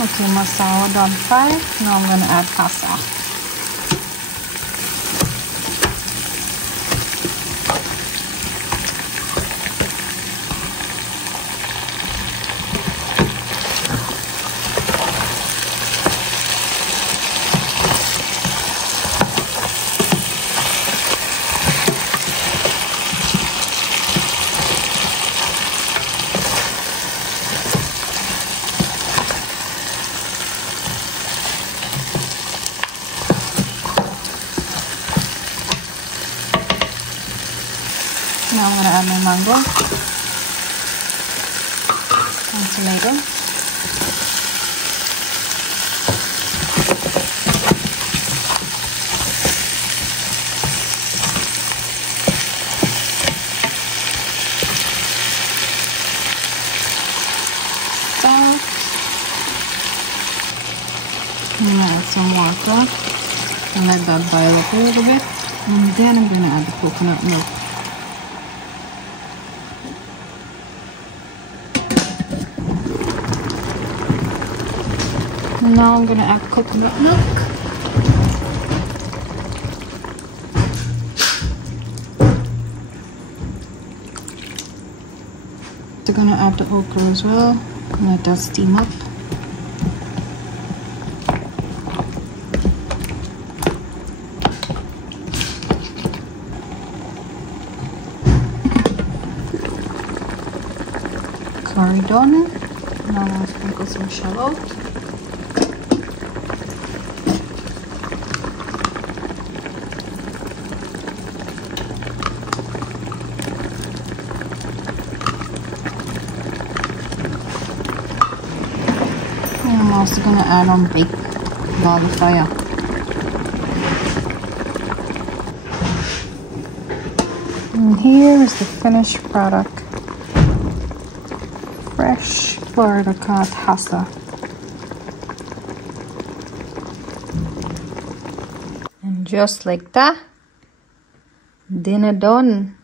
Okay, masala done fry. Now I'm gonna add Hassa. Now I'm going to add my mango and tomato. Salt. And add some water and let that boil up a little bit. And then I'm going to add the coconut milk. Now I'm gonna add coconut milk. I'm gonna add the okra as well. Let that steam up. Curry done. Now I'll sprinkle some shallot. I'm also going to add on baked fire. And here is the finished product. Fresh Florida cod Hassa. And just like that, dinner done.